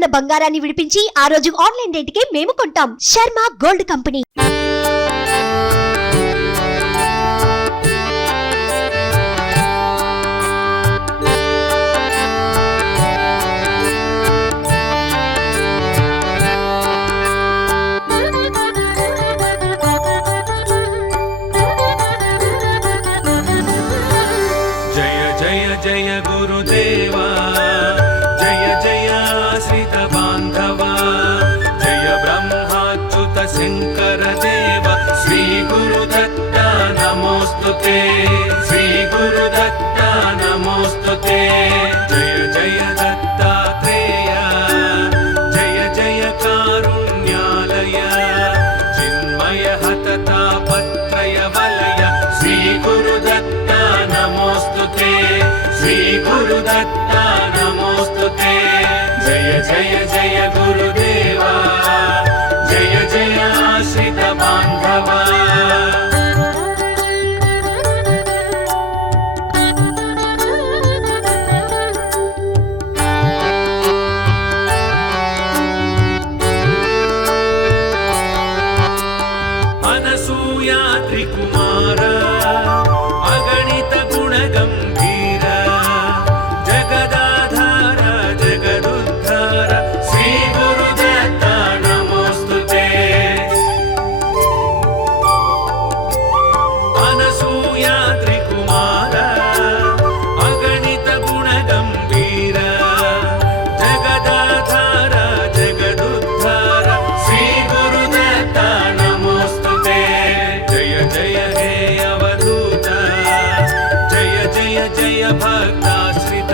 ఉన్న బంగారాన్ని విడిపించి ఆ రోజు ఆన్లైన్ రేటుకే మేము కొంటాం. Sharma gold company. जय गुरुदेवा जय जय आश्रित बांधवा जय ब्रह्माच्युत शंकर देव श्री गुरुदत्ता नमोस्तुते श्री गुरुदत्ता नमोस्तुते जय जय दत्तात्रेय जय जय कारुण्यालय चिन्मय हततापत्रय वलय श्री गुरुदत्ता नमोस्तुते श्री गुरुदत्ता नमोस्तुते जय जय जय गुरुदेवा जय जय आश्रित बांधवा अनसूया त्रिकुमार अगणित गुणगंभीर जगदाधार जगदुद्धार श्री गुरुदत्ता नमोस्तुते अनसूया त्रिकुमार अगणित गुणगंभीर जगदाधार जगदुद्धार श्री गुरुदत्ता नमोस्तुते जय जय हे अवधूत जय जय जय भक्ताश्रित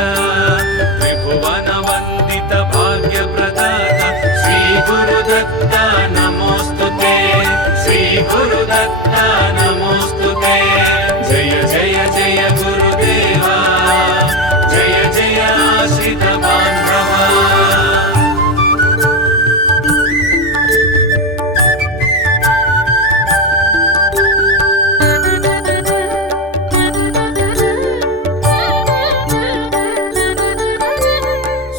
त्रिभुवन वंदित भाग्य प्रदाता श्री गुरुदत्ता नमोस्तुते श्री गुरुदत्ता नमोस्तुते जय जय जय गुरुदेवा जय जय आश्रित बांधवा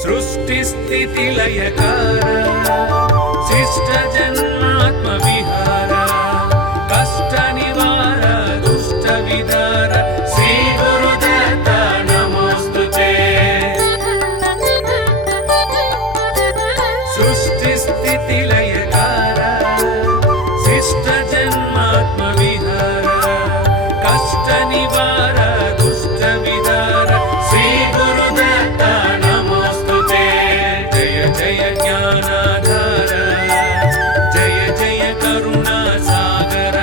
सृष्टि स्थिति लयकार शिष्ट जन्मात्म विहार कष्ट निवार दुष्ट विदार श्री गुरुदत्ता नमोस्तुते सृष्टि स्थिति लयकार शिष्ट जन्मात्म विहार कष्ट निवार दुष्ट विदार श्री गुरुदत्ता नमोस्तुते जय जय ज्ञानाधार जय जय करुणा सागर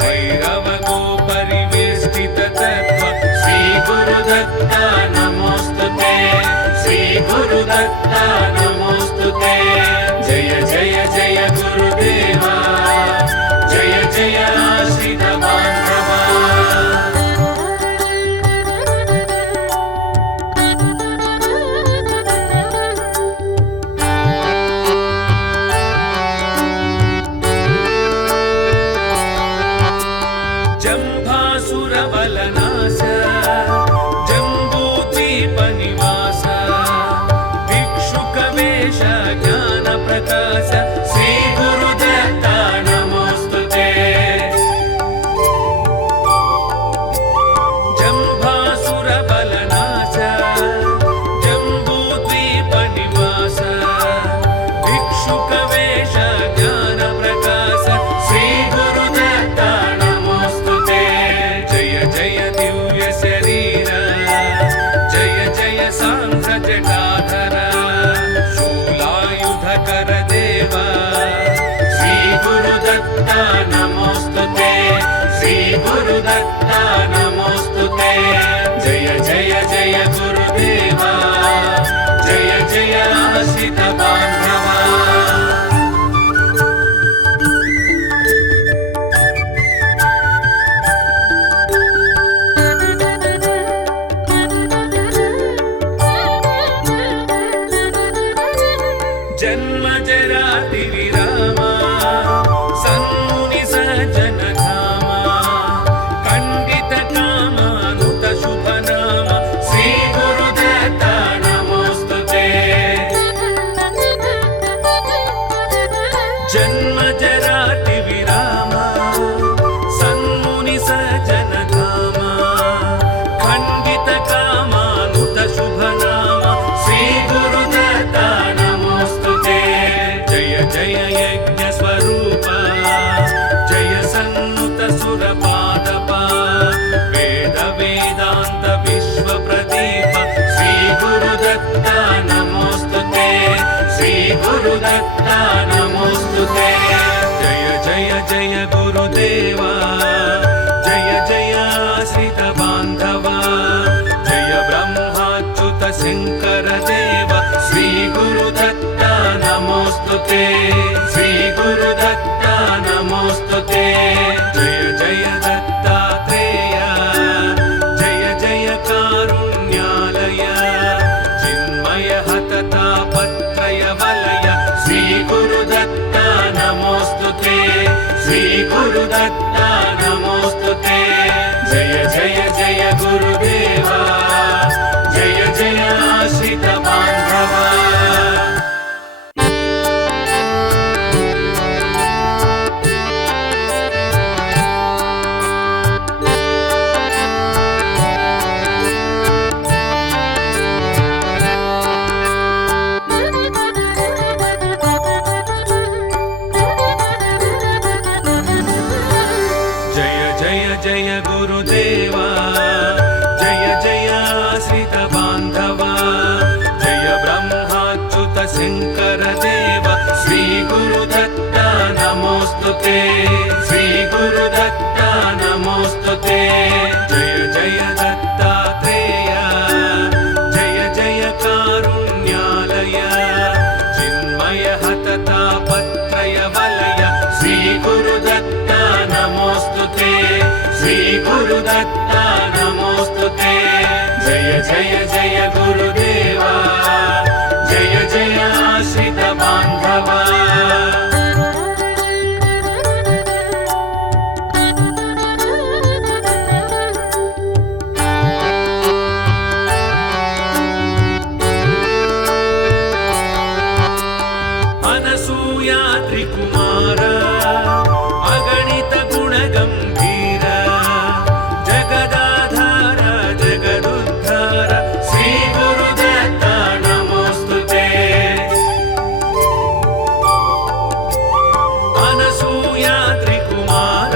भैरव गो परिवेष्टित तत्व श्री गुरुदत्ता नमोस्तुते श्री गुरुदत्ता नमोस्तुते जय जय जय गुरुदेवा जय जय आश्रित बांधवा जंभासुर बलनाश जंबूद्वीप निवास भिक्षुक वेश ज्ञान प्रकाश श्री गुरुदत्ता नमोस्तुते जंभासुर बलनाश जंबूद्वीप निवास भिक्षुक वेश ज्ञान प्रकाश श्री गुरुदत्ता नमोस्तुते जय जय दिव्य शरीर जय जय सांख्य जटाधर शूलायुधकर देवा श्री गुरुदत्ता नमोस्तुते श्री गुरुदत्ता नमोस्तुते जय जय जय गुरुदेवा जय जय आश्रित बांधवा जन्म जराति विरामा सन्मुनि सज्जन धामा खंडित कामानुत शुभ नाम श्री गुरुदत्ता नमोस्तुते శ్రీ గురుదత్తా నమోస్తుతే జయ జయ జయ గురుదేవా జయ జయ ఆశ్రిత బాంధవా జయ బ్రహ్మాచ్యుత శంకర దేవ శ్రీ గురుదత్తా నమోస్తుతే శ్రీ గురుదత్తా నమోస్తుతే జయ జయ దత్తాత్రేయ జయ జయ కారుణ్యాలయ చిన్మయ హతతాపత్రయ వలయ శ్రీ గురుదత్తా నమోస్తుతే శ్రీ గురుదత్తా నమోస్తుతే జయ జయ జయ గురుదేవా జయ జయ ఆశ్రిత బాంధవా జయ గురుదేవా జయ జయ ఆశ్రిత బాంధవా జయ బ్రహ్మాచ్యుత శంకర దేవ శ్రీ గురుదత్తా నమోస్తుతే శ్రీ గురుదత్తా నమోస్తుతే జయ జయ దత్తాత్రేయ జయ జయ కారుణ్యాలయ చిన్మయ హతతాపత్రయ వలయ శ్రీ గురుదత్తా నమోస్తుతే శ్రీ గురుదత్తా నమోస్తుతే జయ జయ జయ గురుదేవా జయ జయ ఆశ్రిత బాంధవా అనసూయా త్రికుమార అగణిత గుణగంభీర జగదాధార జగదుద్ధార శ్రీ గురుదత్తా నమోస్తుతే అనసూయా త్రికుమార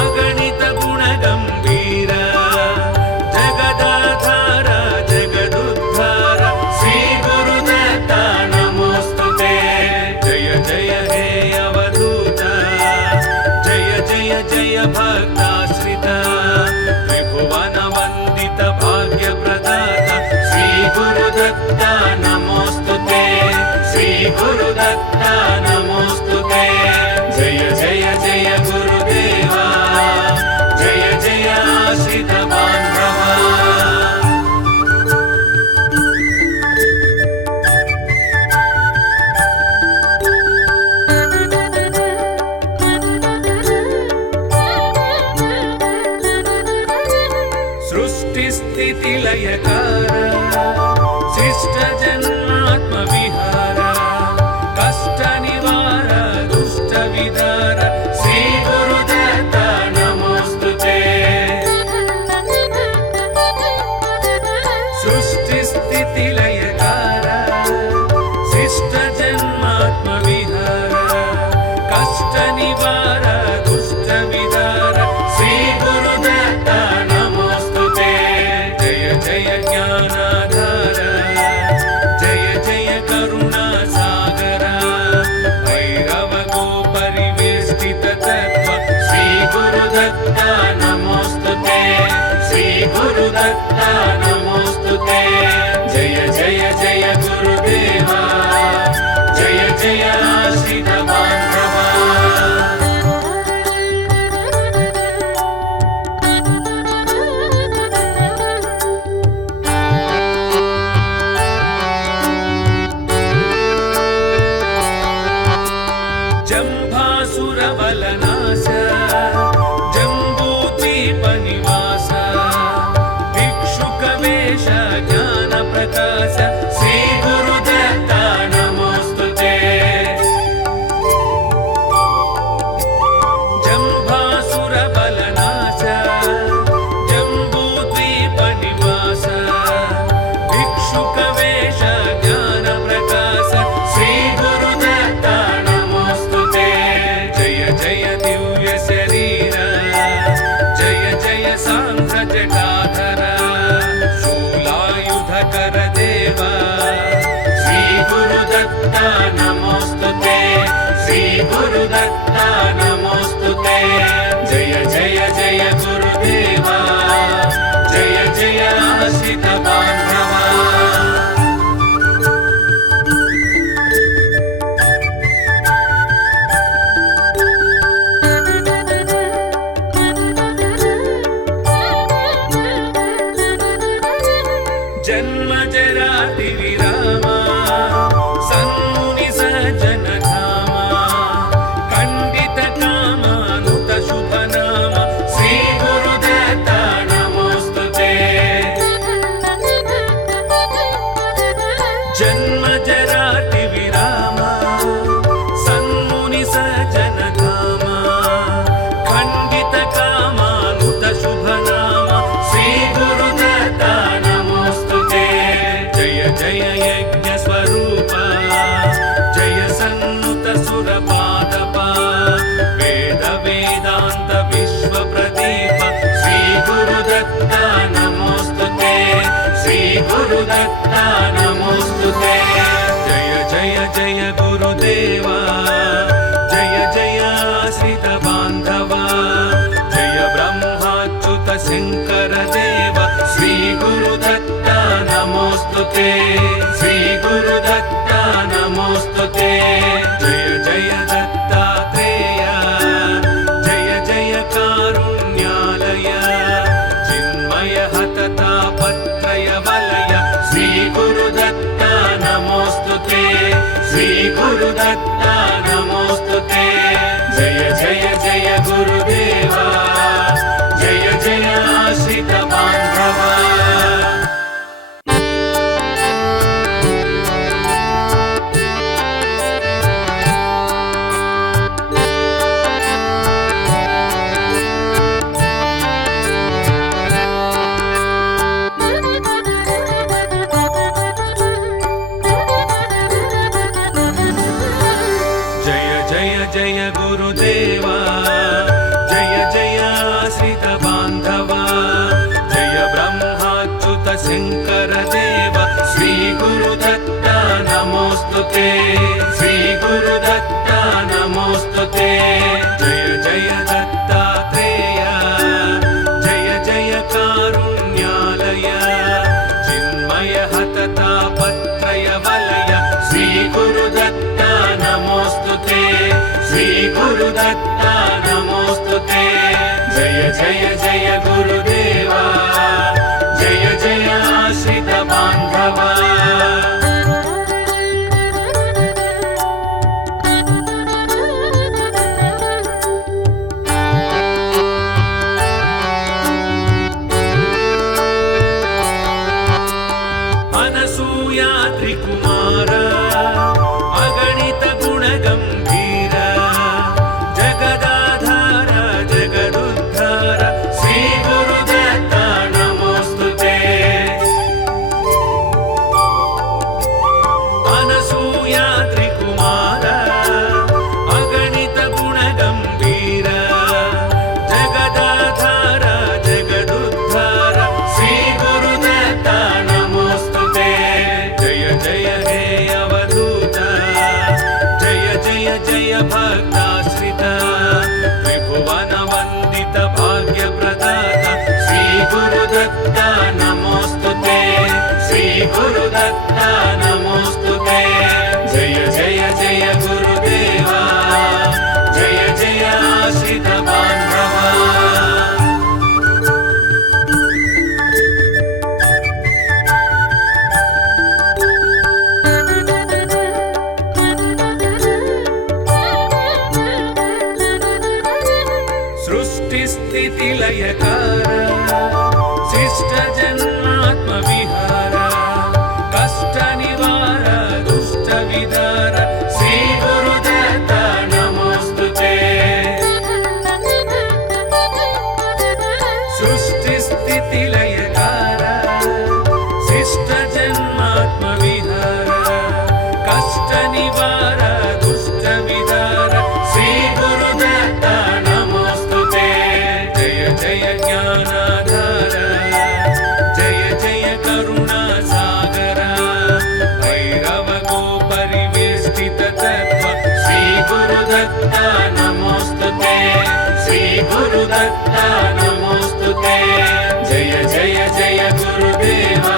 అగణిత గుణగంభీర జగదాధార జగదుద్ధార శ్రీ గురుదత్తా నమోస్తుతే జయ జయ హే అవధూత జయ జయ జయ భక్తాశ్రిత త్రిభువన వందిత భాగ్య ప్రదాత శ్రీ గురుదత్తా నమోస్తుతే శ్రీ గురుదత్తా నమోస్తుతే జయ జయ జయ గురుదేవా జయ జయ ఆశ్రిత బాంధవా సృష్టి స్థితి లయకార శిష్ట జన్మాత్మ విహార కష్ట నివార దుష్ట విదార శ్రీ గురుదత్తా నమోస్తుతే సృష్టి స్థితి లయకార శిష్ట జన్మాత్మ విహార కష్ట నివార దుష్ట విదార శ్రీ గురుదత్తా నమోస్తుతే జయ జయ జ్ఞానాధార జయ జయ కరుణా సాగర భైరవ గోపరివేష్టిత తత్వ శ్రీ గురుదత్తా నమోస్తుతే శ్రీ గురుదత్తా నమోస్తుతే జయ జయ జయ గురుదేవా జయ జయ ఆశ్రిత బాంధవా జంభాసురవలనాశ జంబూద్వీప నివాస భిక్షుక వేష జ్ఞాన ప్రకాశ శ్రీ గురుదత్తా నమోస్తుతే गुरुदत्ता नमोस्तुते श्री गुरुदत्ता नमोस्तुते जय जय जय गुरुदेवा जय जय आश्रित बान्धवा जन्म जराति विरामा सन्मुनि सज्जन धामा खण्डित कामानुत शुभ नाम श्री गुरुदत्ता नमोस्तुते जन्म जराति विरामा सन्मुनि सज्जन धामा खण्डित कामानुत शुभ नाम श्री गुरुदत्ता जय यज्ञ स्वरूप जय सन्नुत सुरपादप वेद वेदांत विश्व प्रदीप श्री गुरुदत्ता नमोस्तुते श्री गुरुदत्ता नमोस्तुते जय जय जय गुरुदेवा जय जय आश्रित बान्धवा जय ब्रह्माच्युत शंकर देव श्री गुरुदत्ता नमोस्तुते श्री गुरुदत्ता नमोस्तुते जय जय दत्तात्रेय जय जय कारुण्यालय चिन्मय हततापत्रय वलय श्री गुरुदत्ता नमोस्तुते श्री गुरुदत्ता नमोस्तुते जय जय जय गुरुदेवा जय जय आश्रित बान्धवा जय गुरुदेवा जय जय आश्रित बान्धवा जय ब्रह्माच्युत शंकर देव श्री गुरुदत्ता नमोस्तुते श्री गुरुदत्ता नमोस्तुते जय जय दत्तात्रेय जय जय कारुण्यालय चिन्मय हततापत्रय वलय श्री गुरुदत्ता नमोस्तुते श्री गुरुदत्ता नमोस्तुते जय जय जय गुरुदेवा जय जय आश्रित बान्धवा अनसूया त्रिकुमार अगणित गुणगम्भीर जगदाधार जगदुद्धार श्री गुरुदत्ता नमोस्तुते अनसूया त्रिकुमार अगणित गुणगम्भीर जगदाधार जगदुद्धार श्री गुरुदत्ता नमोस्तुते जय जय हे अवधूत जय जय जय भक्ताश्रित त्रिभुवन वन्दित भाग्य प्रदाता श्री गुरुदत्ता नमोस्तुते श्री गुरुदत्ता नमोस्तुते जय जय जय गुरुदेवा जय जय आश्रित बान्धवा सृष्टिस्थितिलयकार शिष्ट जन्मात्म विहार कष्ट निवार दुष्ट विदार श्री गुरुदत्ता नमोस्तुते सृष्टिस्थितिलयकार शिष्ट जन्मात्म विहार कष्ट निवार दुष्ट विदार श्री गुरुदत्ता नमोस्तुते जय जय ज्ञानाधार गुरुदत्ता नमोस्तुते श्री गुरुदत्ता नमोस्तुते जय जय जय गुरुदेवा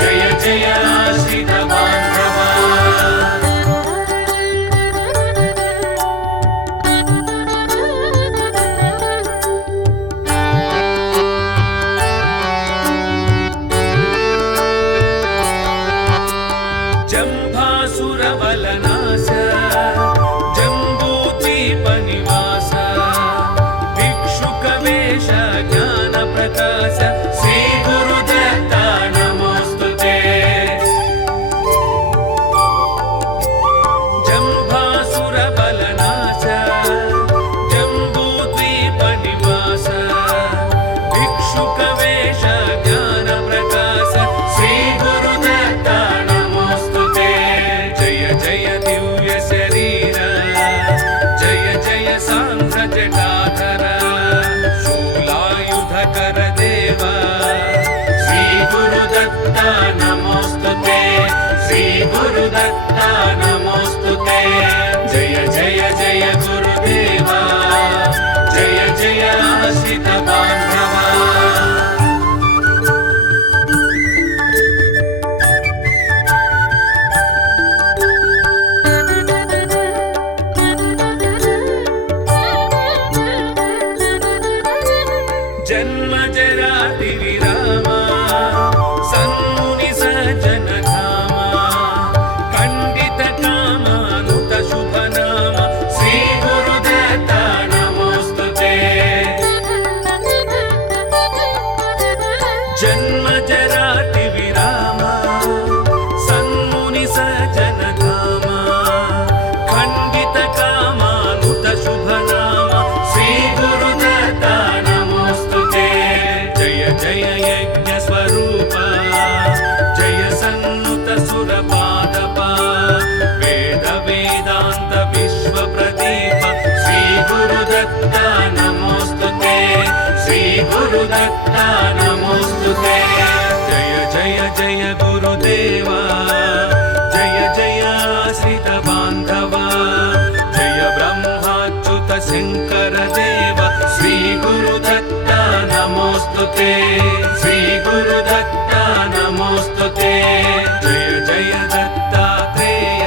जय जय आश्रित बान्धवा जम्भासुरबलनाश जम्बूद्वीपनिवास भिक्षुकवेश ज्ञानप्रकाश श्रीगुरुदत्ता नमोस्तुते जम्भासुरबलनाश जम्बूद्वीपनिवास भिक्षुकवेश ज्ञानप्रकाश श्रीगुरुदत्ता नमोस्तुते जय जय दिव्य शरीर जय जय सांध्र जटाधर शूलायुधकर देव श्री गुरुदत्ता नमोस्तुते श्री गुरुदत्ता नमोस्तुते जय जय जय गुरुदेवा जय जय आश्रित बान्धवा जन्म जराति विरामा सन्मुनि सज्जन धामा खण्डित कामानुत शुभ नाम श्री गुरुदत्ता नमोस्तुते जन्म जराति विरामा सन्मुनि सज्जन धामा खण्डित कामानुत शुभ नाम श्री गुरुदत्ता जय यज्ञ स्वरूप जय सन्नुत सुरपादप वेद वेदांत विश्व प्रदीप श्री गुरुदत्ता नमोस्तुते श्री गुरुदत्ता नमोस्तुते जय जय जय गुरुदेवा जय जय आश्रित बान्धवा जय ब्रह्माच्युत शंकर देव श्री गुरुदत्ता नमोस्तुते श्री गुरुदत्ता नमोस्तुते जय जय दत्तात्रेय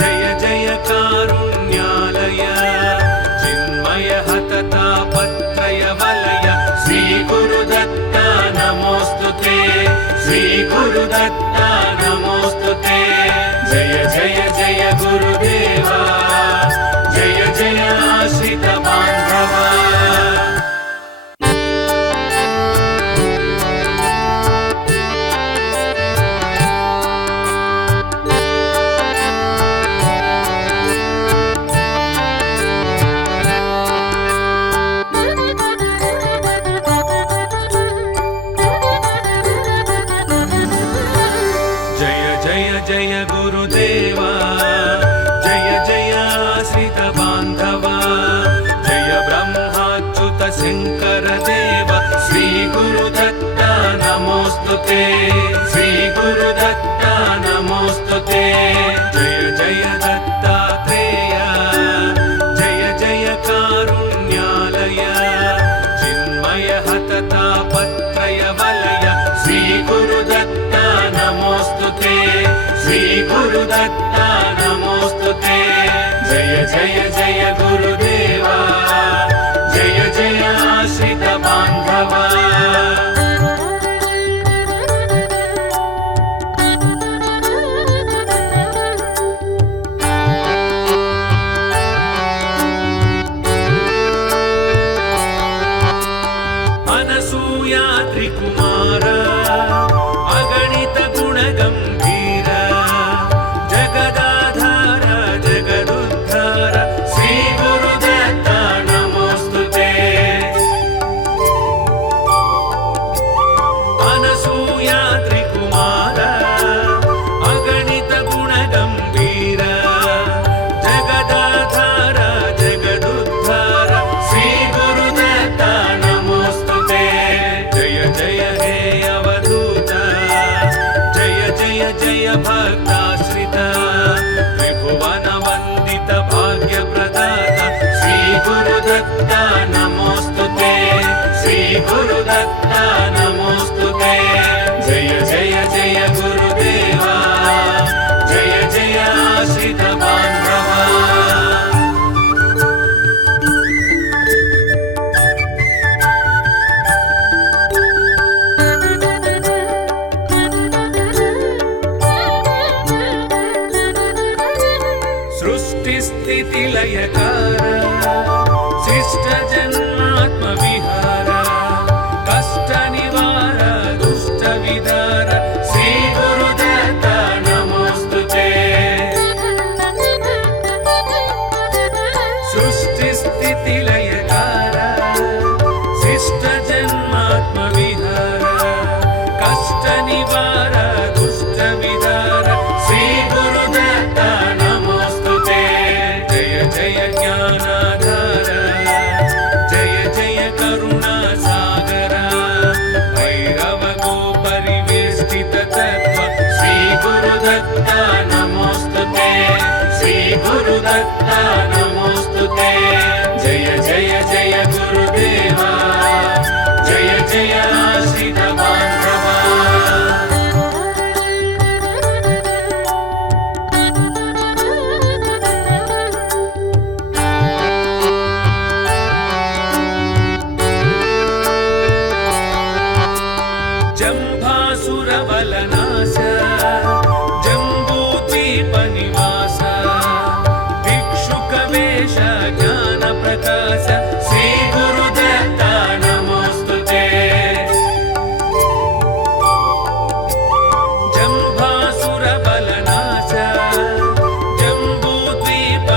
जय जय कारुण्यालय चिन्मय हततापत्रय वलय श्री गुरुदत्ता नमोस्तुते श्री गुरुदत्ता नमोस्तुते जय जय जय गुरुदेवा जय जय आश्रित बान्धवा जय गुरुदेवा जय जय आश्रित बान्धवा जय ब्रह्माच्युत शंकर देव श्री गुरुदत्ता नमोस्तुते श्री गुरुदत्ता नमोस्तुते जय जय दत्तात्रेय जय जय कारुण्यालय चिन्मय हततापत्रय वलय श्री गुरुदत्ता नमोस्तुते श्री गुरुदत्ता नमोस्तुते जय जय जय गुरुदेवा जय जय आश्रित बान्धवा अनसूया त्रिकुमार अगणित गुणगम्भीर जगदाधार जगदुद्धार श्री गुरुदत्ता नमोस्तुते अनसूया त्रिकुमार अगणित गुणगम्भीर जगदाधार जगदुद्धार श्री गुरुदत्ता नमोस्तुते जय जय हे अवधूत जय जय जय भक्ताश्रित त्रिभुवन वन्दित गुरुदत्ता नमोस्तुते जय जय जय गुरुदेवा जय जय आश्रित बान्धवा सृष्टिस्थितिलयकार शिष्ट जन्मात्मविहार कष्ट निवार दुष्ट विदार श्री गुरुदत्ता नमोस्तुते सृष्टिस्थितिलयकार शिष्ट जन्मात्मविहार कष्ट निवार दुष्ट विदार श्री गुरुदत्ता नमोस्तुते जय जय ज्ञानाधार जय जय करुणा सागर भैरव गो परिवेष्टित तत्व श्री गुरुदत्ता नमोस्तुते श्री गुरुदत्ता नमोस्तुते जय जय जय गुरुदेवा जय जय आश्रित बान्धवा जम्भासुरबलनाश जम्बूद्वीपनिवास भिक्षुकवेश ज्ञानप्रकाश श्री गुरुदत्ता नमोस्तुते जम्भासुरबलनाश जम्बूद्वीपनिवास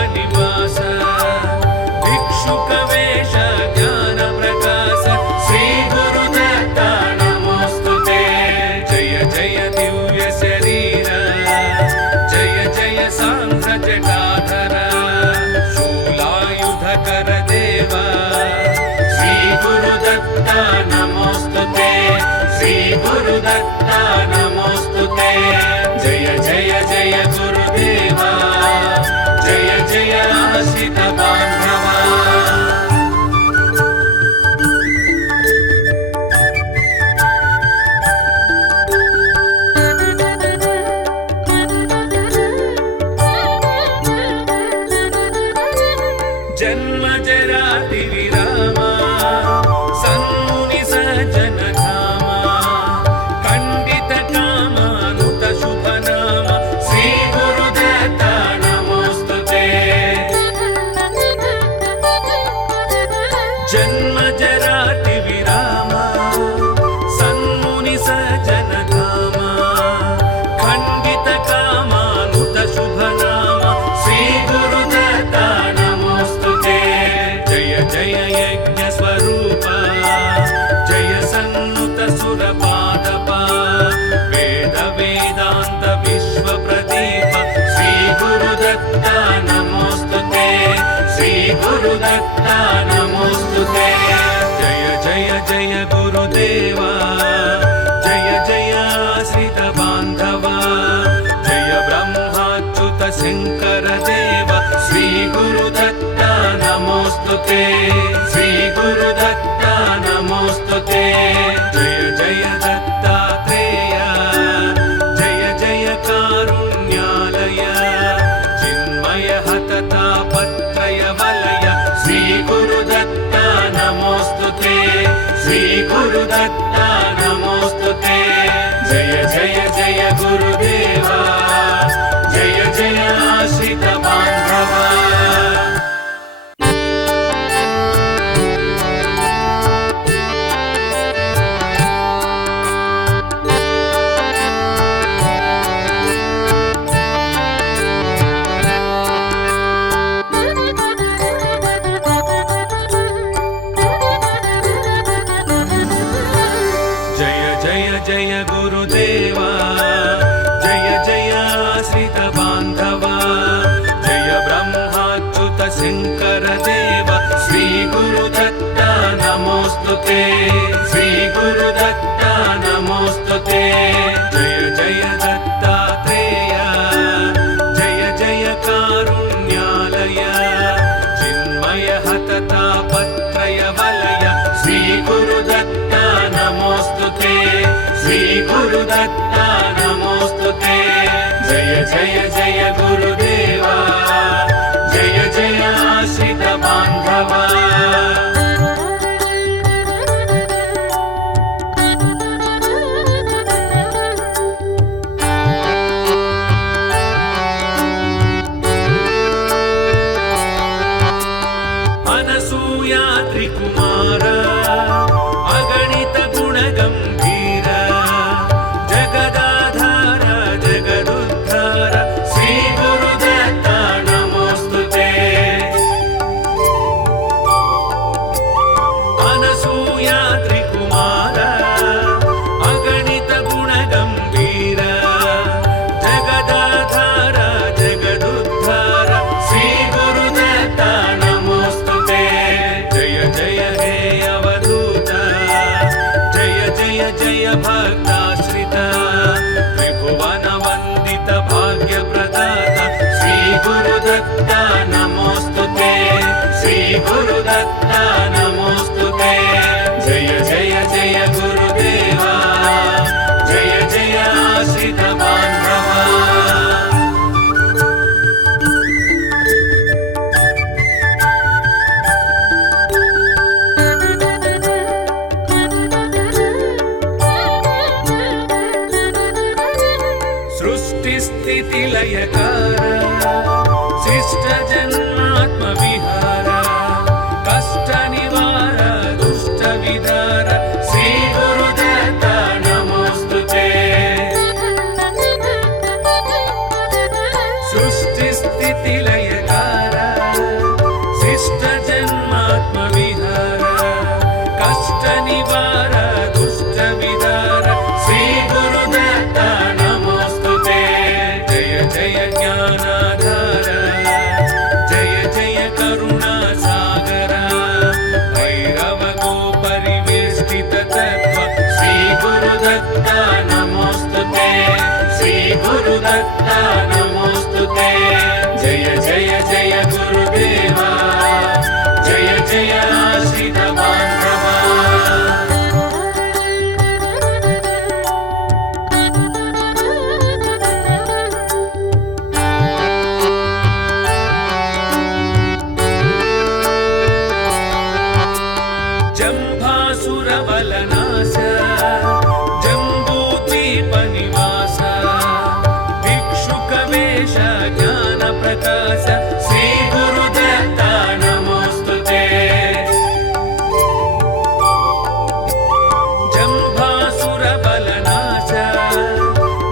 भिक्षुकवेश ज्ञानप्रकाश श्री गुरुदत्ता नमोस्तुते जय जय दिव्य शरीर जय जय सांध्र जटाधर शूलायुधकर देव श्री गुरुदत्ता नमोस्तुते श्री गुरुदत्ता नमोस्तुते जय जय जय गुरुदेवा जय जय आश्रित बान्धवा जन्म जराति विरामा सन्मुनि सज्जन धामा खण्डित कामानुत शुभ नाम श्री गुरुदत्ता नमोस्तुते जन्म जराति विरामा सन्मुनि सज्जन धामा खण्डित कामानुत शुभ नाम श्री गुरुदत्ता नमोस्तुते जय जय यज्ञ स्वरूप जय सन्नुत सुरपादप वेद वेदांत विश्व प्रदीप श्री गुरुदत्ता नमोस्तुते श्री गुरुदत्ता नमोस्तुते जय जय जय गुरुदेवा जय जय आश्रित बान्धवा जय ब्रह्माच्युत शंकर देव श्री गुरुदत्ता नमोस्तुते श्री गुरुदत्ता नमोस्तुते जय जय दत्तात्रेय जय जय कारुण्यालय चिन्मय हततापत्रय वलय श्री गुरुदत्ता नमोस्तुते श्री गुरुदत्ता नमोस्तुते जय जय जय गुरुदेवा जय जय आश्रित बान्धवा जय जय जय गुरुदेवा जय गुरुदत्ता नमोस्तुते जय जय जय गुरुदेवा जय जय आश्रित बान्धवा अनसूया त्रिकुमार अगणित गुणगम्भीर जगदाधार जगदुद्धार श्री गुरुदत्ता नमोस्तुते अनसूया त्रिकुमार अगणित गुणगम्भीर जगदाधार जगदुद्धार श्री गुरुदत्ता जय भक्ताश्रित त्रिभुवन वन्दित भाग्य प्रदाता श्री गुरुदत्ता नमोस्तुते श्री गुरुदत्ता नमोस्तुते जय जय जय गुरुदेवा जय जय आश्रित बान्धवा लयकार शिष्ट जन्मात्म विहार कष्ट निवार दुष्ट विदार श्री गुरुदत्ता नमोस्तुते सृष्टि स्थिति लयकार शिष्ट जन्मात्म विहार कष्ट निवार दुष्ट विदार श्री गुरुदत्ता जय ज्ञानाधार जय जय करुणा सागर भैरव गो परिवेष्टित तत्व श्री गुरुदत्ता नमोस्तुते श्री गुरुदत्ता नमोस्तुते जय जय जय गुरुदेवा जय जय आश्रित बान्धवा जम्भासुरबलनाश जम्बूद्वीपनिवास भिक्षुकवेश ज्ञानप्रकाश श्री गुरुदत्ता नमोस्तुते जम्भासुरबलनाश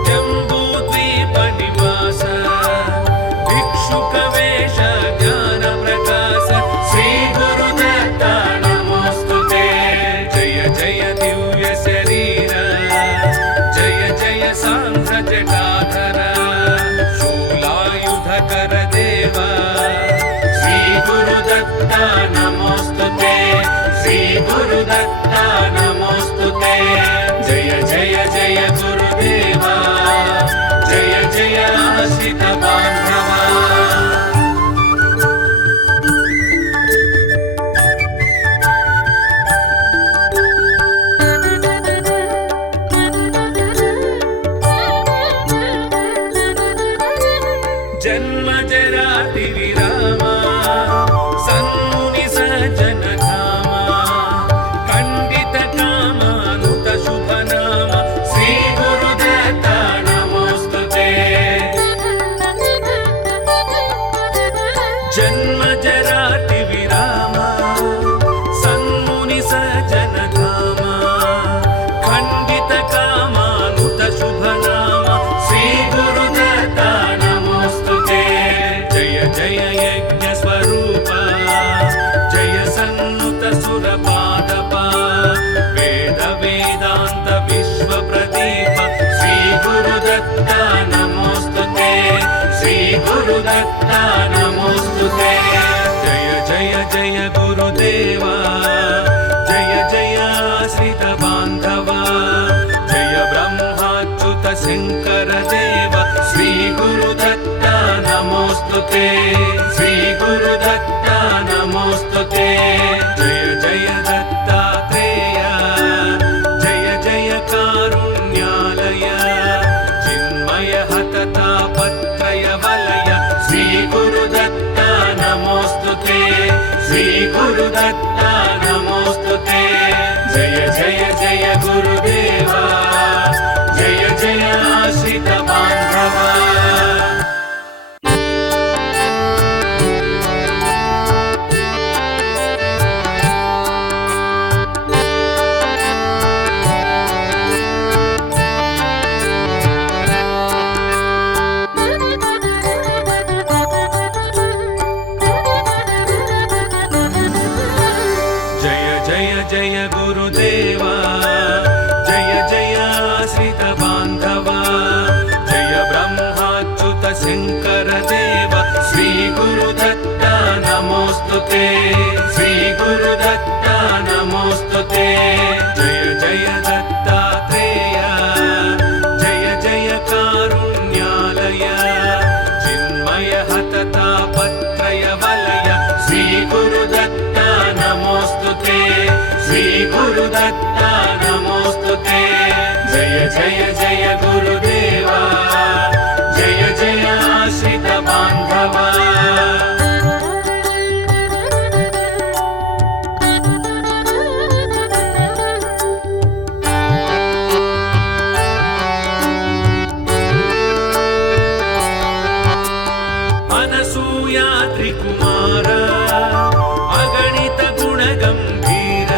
जम्बूद्वीपनिवास भिक्षुकवेश ज्ञानप्रकाश श्री गुरुदत्ता जय दिव्य शरीर जय जय सांध्र जटाधर शूलायुधकर देवा श्री गुरुदत्ता नमोस्तुते श्री गुरुदत्ता नमोस्तुते जय जय जय गुरुदेवा जय जय आश्रित बान्धवा जन्म जराति विरामा सन्मुनि सज्जन धामा खण्डित कामानुत शुभ नाम श्री गुरुदत्ता नमोस्तुते जन्म जराति विरामा सन्मुनि सज्जन धामा खण्डित कामानुत शुभ नाम श्री गुरुदत्ता जय जय यज्ञ स्वरूप जय सन्नुत सुरपादप वेद वेदांत विश्व प्रदीप श्री गुरुदत्ता नमोस्तुते श्री गुरुदत्ता नमोस्तुते जय जय जय गुरुदेवा जय जय आश्रित बान्धवा जय ब्रह्माच्युत शङ्कर देव श्री गुरुदत्ता नमोस्तुते श्री गुरुदत्ता नमोस्तुते जय जय दत्तात्रेय जय जय कारुण्यालय श्री गुरुदत्ता नमोस्तुते जय जय जय गुरुदेवा जय जय आश्रित बान्धवा जय गुरुदेवा जय जय आश्रित बान्धवा जय ब्रह्माच्युत शङ्कर देव श्री गुरुदत्ता नमोस्तुते श्री गुरुदत्ता नमोस्तुते जय जय दत्तात्रेय जय जय कारुण्यालय चिन्मय हततापत्रय वलय श्री गुरुदत्ता नमोस्तुते श्री गुरुदत्ता नमोस्तुते जय जय जय गुरुदेवा जय जय आश्रित बान्धवा अनसूया त्रिकुमार अगणित गुणगम्भीर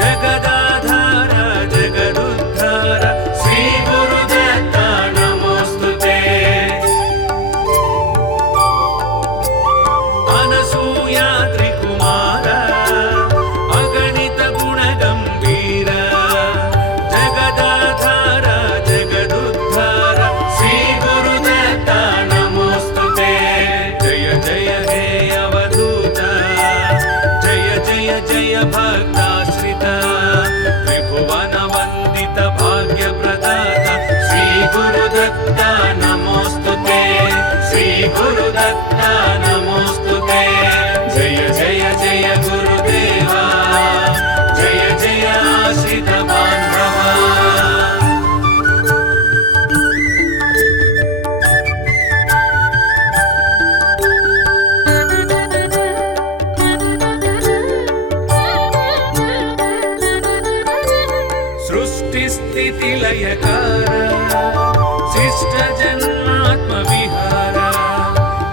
जगदाधार जगदुद्धार श्री गुरुदत्ता नमोस्तुते अनसूया त्रिकुमार अगणित गुणगम्भीर जगदाधार जगदुद्धार श्री गुरुदत्ता नमोस्तुते जय जय हे अवधूत जय जय जय भक्ताश्रित त्रिभुवन वन्दित भाग्यप्रदाता श्री गुरुदत्ता नमोस्तुते श्री गुरुदत्ता नमोस्तुते जय जय जय गुरुदेवा जय जय आश्रित बान्धवा सृष्टिस्थितिलयकार शिष्ट जन्मात्मविहार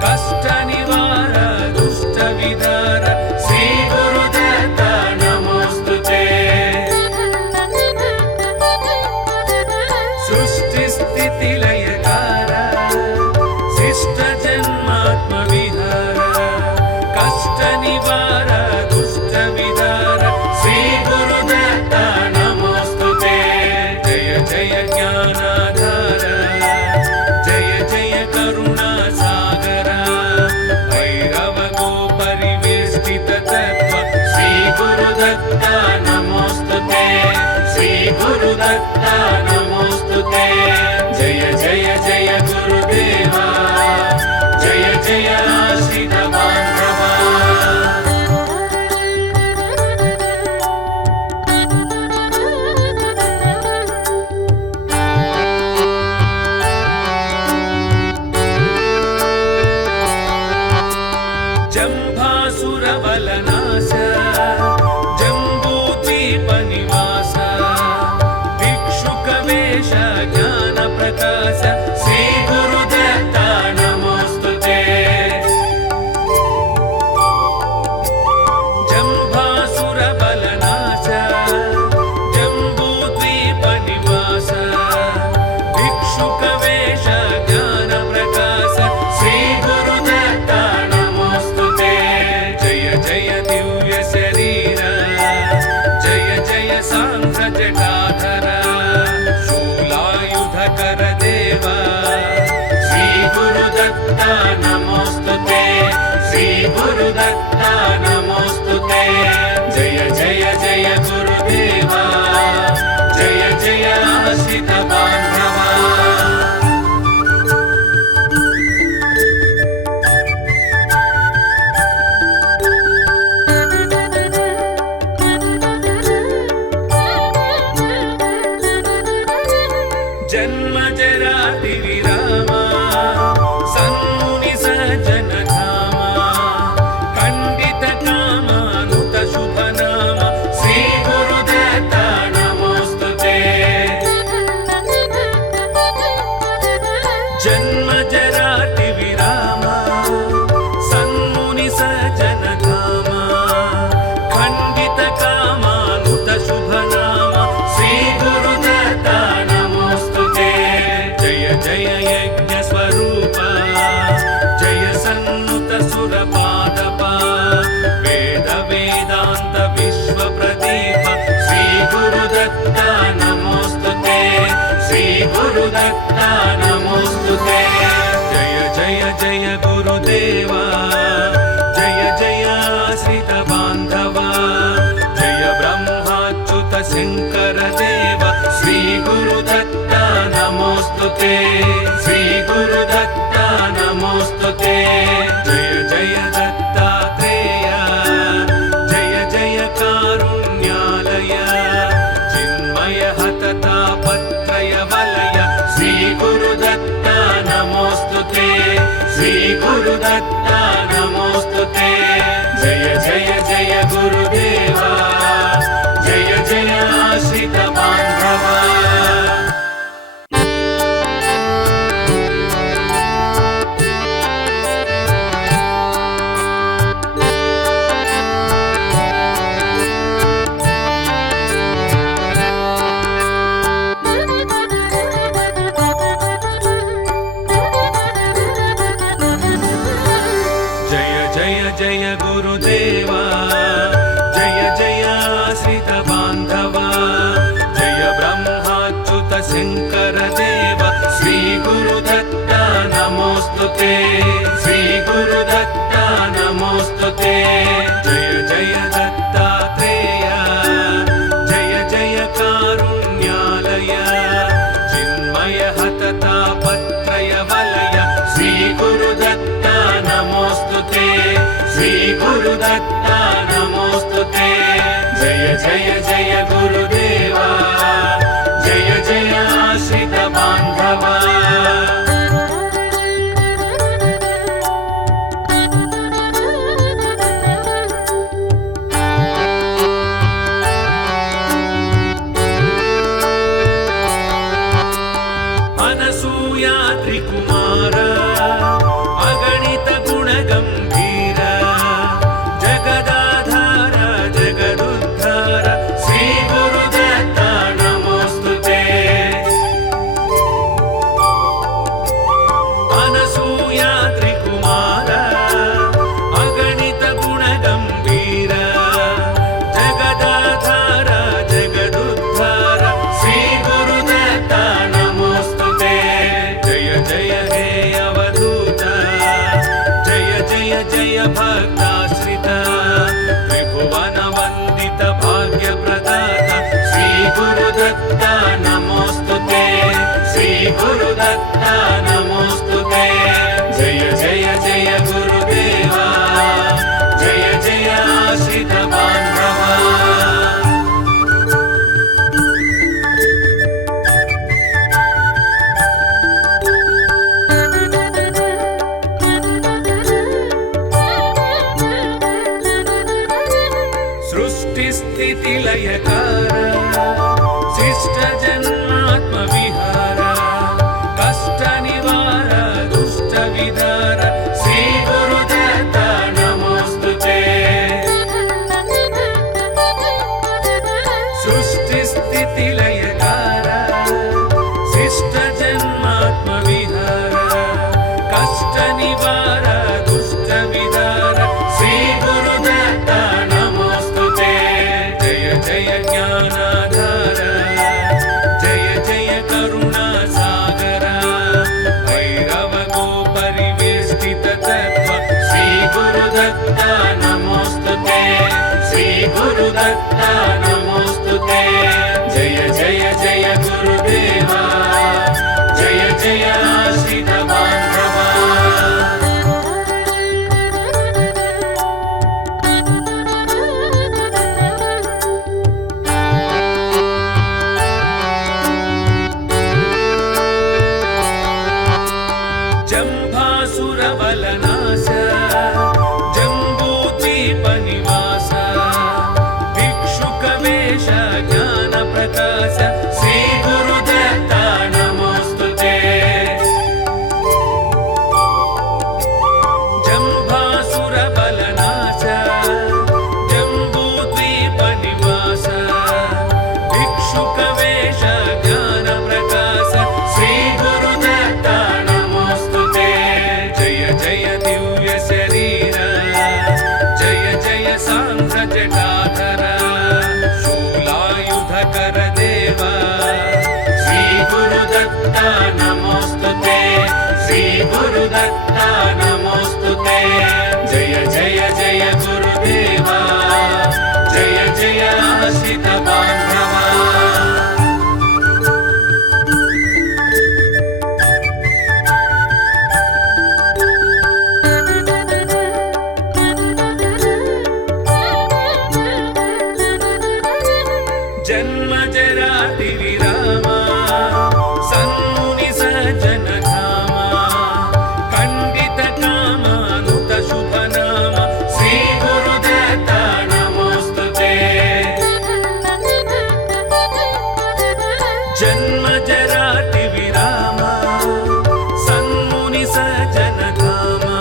कष्ट निवार दुष्ट विदार श्री गुरुदत्ता नमोस्तुते सृष्टिस्थितिलयकार शिष्ट जन्मात्मविहार कष्ट निवार दुष्ट विदार श्री गुरुदत्ता नमोस्तुते जय जय ज्ञानाधार जय जय करुणा सागर भैरव गोपरिवेष्टित तत्व श्री गुरुदत्ता नमोस्तुते श्री गुरुदत्ता नमोस्तुते जय जय जय गुरुदेवा जय जय आश्रित बान्धवा जम्भासुरबलनाश जम्बूद्वीपनिवास भिक्षुकवेश ज्ञानप्रकाश श्री गुरुदत्ता नमोस्तुते जम्भासुरबलनाश जम्बूद्वीपनिवास भिक्षुकवेश ज्ञानप्रकाश श्री गुरुदत्ता नमोस्तुते जय जय दिव्य शरीर जय जय सांख्य जटाधर शूलायुधकर देव श्री गुरुदत्ता नमोस्तुते श्री गुरुदत्ता नमोस्तुते जय जय जय गुरुदेवा जय जय आश्रित बान्धवा जन्म जराति विरामा सन्मुनि सज्जन धामा खण्डित जराटि विराम सन्मुनि सज्जन धाम खण्डित कामानुत शुभ नाम श्री गुरुदत्ता नमोस्तुते जय जय यज्ञ स्वरूप जय सन्नुत सुरपादपा वेद वेदांत विश्व प्रदीप श्री गुरुदत्ता नमोस्तुते श्री गुरुदत्ता नमोस्तुते जय जय जय गुरुदेवा जय जय आश्रित बांधवा जय ब्रह्माच्युत शंकर देव श्री गुरुदत्ता नमोस्तुते श्री गुरुदत्ता नमोस्तुते जय जय दत्तात्रेय जय जय कारुण्यालय चिन्मय हतता पत्रय वलय श्री गुरुदत्ता नमोस्तुते श्री गुरुदत्ता नमोस्तुते जय जय जय गुरुदेवा जय जय आश्रित बांधवा जय गुरुदेवा जय जय आश्रित बांधवा जय ब्रह्माच्युत शंकर देव श्री गुरुदत्ता नमोस्तुते श्री गुरुदत्ता नमोस्तुते जय जय दत्तात्रेय जय जय कारुण्यालय चिन्मय हतता पत्रय वलय श्री गुरुदत्ता नमोस्तुते श्री गुरुदत्ता नमोस्तुते जय जय जय गुरुदेवा जय जय आश्रित बांधवा अनसूया त्रिकुमार अगणित गुणगंभीर जगदाधार जगदुद्धार श्री गुरुदत्ता नमोस्तुते अनसूया त्रिकुमार अगणित गुणगंभीर जगदाधार जगदुद्धार श्री गुरुदत्ता नमोस्तुते जय जय हे अवधूत जय जय जय भक्ताश्रित त्रिभुवन वंदित भाग्य प्रदाता श्री गुरुदत्ता नमोस्तुते श्री गुरुदत्ता नमोस्तुते जय जय जय गुरुदेवा जय जय आश्रित बांधवा सृष्टि स्थिति लयकार शिष्ट जन्मात्म विहार कष्ट निवार दुष्ट विदार श्री गुरुदत्ता नमोस्तुते सृष्टि स्थिति लयकार शिष्ट जन्मात्म विहार कष्ट निवार दुष्ट विदार श्री गुरुदत्ता जय ज्ञानाधार जय जय करुणा सागर भैरव गो परिवेष्टित तत्व श्री गुरुदत्ता नमोस्तुते श्री गुरुदत्ता नमोस्तुते जय जय जय गुरुदेवा जय जय आश्रित बांधवा जंभासुरबलनाश जंबूद्वीप निवास भिक्षुकवेश ज्ञान प्रकाश श्री गुरुदत्ता नमोस्तुते गुरुदत्ता नमोस्तुते जय जय जय गुरुदेवा जय जय आश्रित बान्धवा जन्म जराति विरामा सन्मुनि सज्जन धामा खण्डित कामानुत शुभ नाम श्री गुरुदत्ता नमोस्तुते जन्म जराति विरामा सन्मुनि सज्जन धामा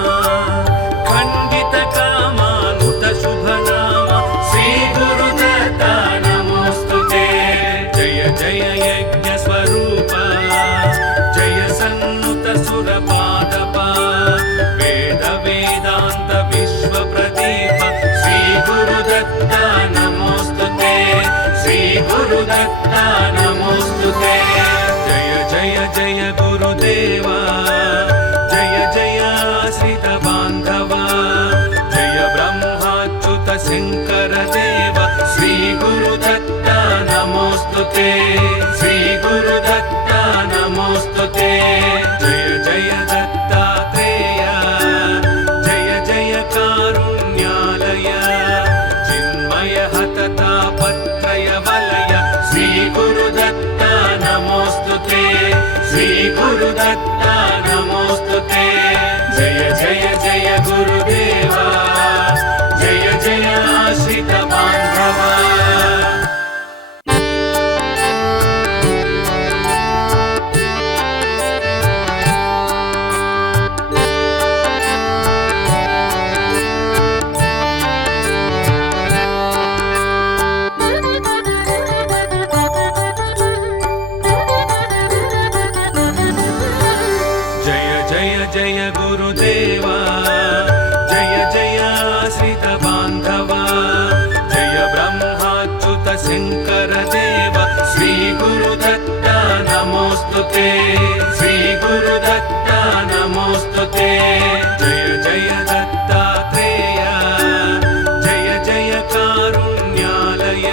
खण्डित कामानुत शुभ नाम श्री गुरुदत्ता जय यज्ञ स्वरूप जय सन्नुत सुरपादप वेद वेदांत विश्व प्रदीप श्री गुरुदत्ता नमोस्तुते श्री गुरुदत्ता नमोस्तुते जय जय जय गुरुदेवा जय जय आश्रित बान्धवा जय ब्रह्माच्युत शंकर देव श्री गुरुदत्ता नमोस्तुते श्री गुरुदत्ता नमोस्तुते जय जय दत्तात्रेय जय जय कारुण्यालय चिन्मय हततापत्रय वलय श्री गुरुदत्ता नमोस्तुते श्री गुरुदत्ता नमोस्तुते जय जय जय गुरुदेवा जय जय आश्रित बान्धवा जय गुरुदेवा जय जय आश्रित बान्धवा जय ब्रह्माच्युत शंकर देव श्री गुरुदत्ता नमोस्तुते श्री गुरुदत्ता नमोस्तुते जय जय दत्तात्रेय जय जय कारुण्यालय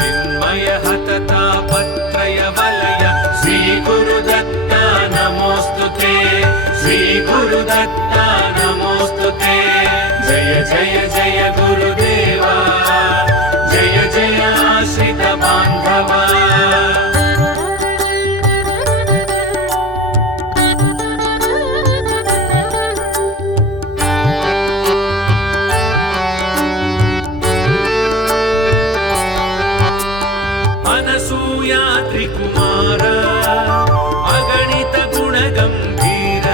चिन्मय हततापत्रय वलय श्री गुरुदत्ता नमोस्तुते श्री गुरुदत्ता नमोस्तुते जय जय जय गुरुदेवा जय जय आश्रित बान्धवा अनसूया त्रिकुमार अगणित गुणगम्भीर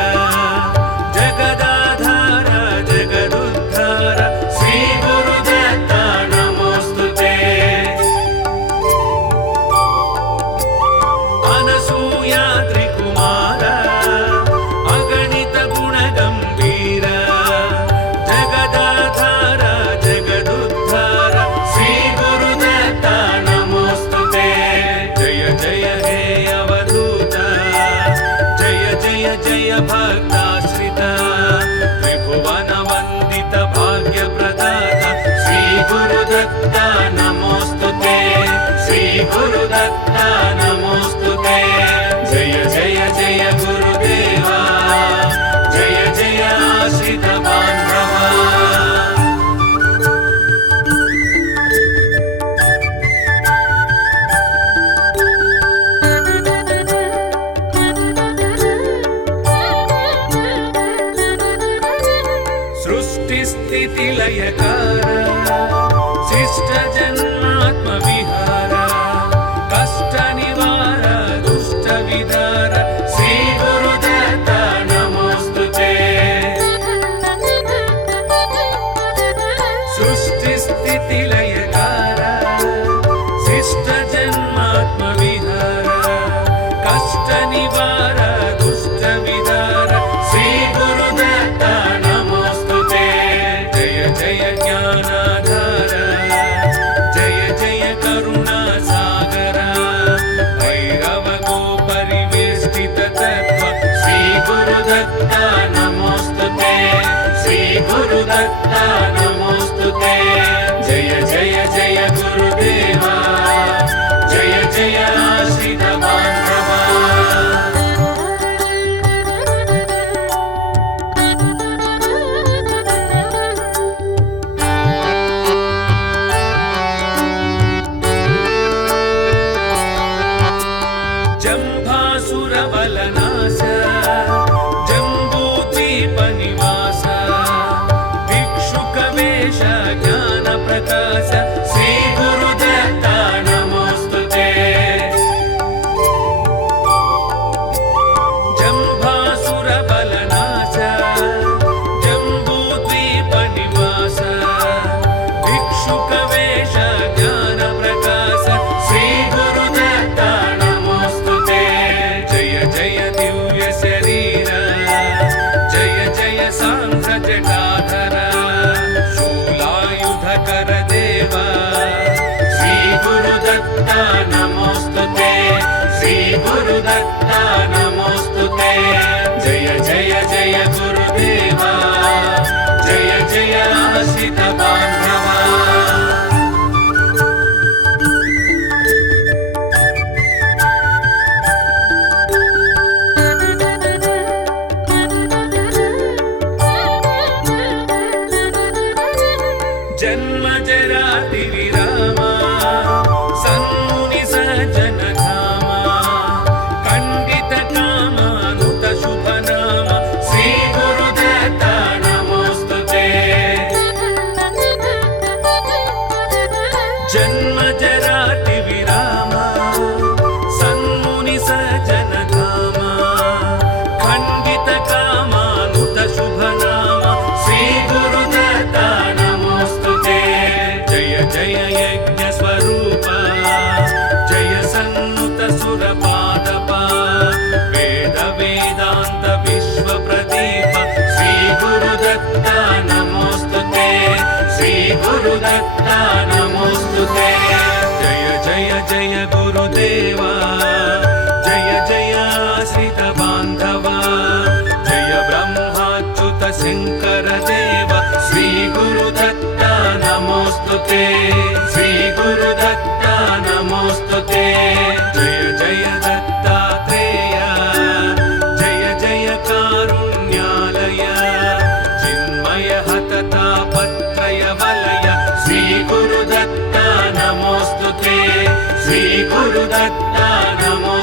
जगदाधार जगदुद्धार श्री गुरुदत्ता नमोस्तुते अनसूया त्रिकुमार अगणित गुणगम्भीर जगदाधार जगदुद्धार श्री गुरुदत्ता नमोस्तुते जय जय हे अवधूत जय जय जय भक्ताश्रित त्रिभुवन वन्दित भाग्य प्रदाता श्री गुरुदत्ता नमोस्तुते श्री गुरुदत्ता नमोस्तुते जय जय जय गुरुदेवा जय जय आश्रित बान्धवा लयकार शिष्ट जन्मात्म विहार कष्ट निवार दुष्ट विदार श्री गुरुदत्ता नमोस्तुते सृष्टि स्थिति लयकार शिष्ट जन्मात्म विहार कष्ट निवार दुष्ट विदार श्री गुरुदत्ता नमोस्तुते जय जय ज्ञानाधार जय गुरुदत्ता नमोस्तुते श्री गुरुदत्ता नमोस्तुते जय जय जय गुरुदेवा जय जय आश्रित बान्धवा जम्भासुरबलनाश जम्बूद्वीपनिवास भिक्षुकवेश ज्ञानप्रकाश श्री गुरुदत्ता नमोस्तुते जम्भासुरबलनाश जम्बूद्वीपनिवास भिक्षुकवेश ज्ञानप्रकाश श्री गुरुदत्ता नमोस्तुते जय जय दिव्य शरीर जय जय सांख्य जटाधर शूलायुधकर देव श्री गुरुदत्ता नमोस्तुते श्री गुरुदत्ता नमोस्तुते जय जय जय गुरुदेवा जय जय आश्रित बान्धवा जन्म जराति विरामा सन्मुनि सज्जन धामा खण्डित कामानुत शुभ नाम श्री गुरुदत्ता नमोस्तुते जन्म जराति विरामा सन्मुनि सज्जन धामा खण्डित कामानुत शुभ नाम श्री गुरुदत्ता जय यज्ञ स्वरूप जय सन्नुत सुरपादप वेद वेदांत विश्व प्रदीप श्री गुरुदत्ता नमोस्तुते श्री गुरुदत्ता नमोस्तुते जय जय जय गुरुदेवा जय जय आश्रित बान्धवा जय ब्रह्माच्युत शंकर देव श्री गुरुदत्ता नमोस्तुते श्री गुरुदत्ता नमोस्तुते जय जय दत्तात्रेय जय जय कारुण्यालय चिन्मय हततापत्रय वलय श्री गुरुदत्ता नमोस्तुते श्री गुरुदत्ता नमो